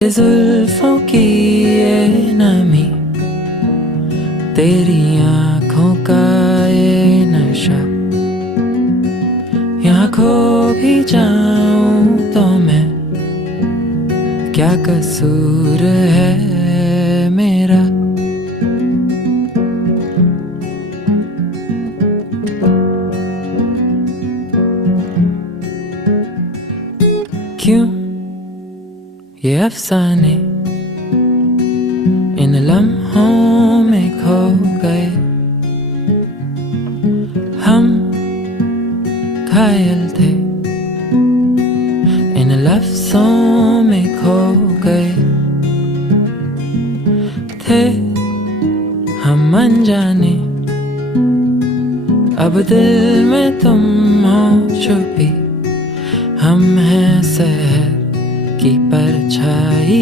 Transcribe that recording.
जुल्फों की ये नमी, तेरी आंखों का ये नशा, यहाँ खो भी जाऊं तो मैं, क्या कसूर है मेरा। क्यों ये अफसाने इन लम्हों में खो गए, हम घायल थे इन लफ्जों में खो गए थे हम अनजाने, अब दिल में तुम हो छुपी, हम हैं शहर की परछाई।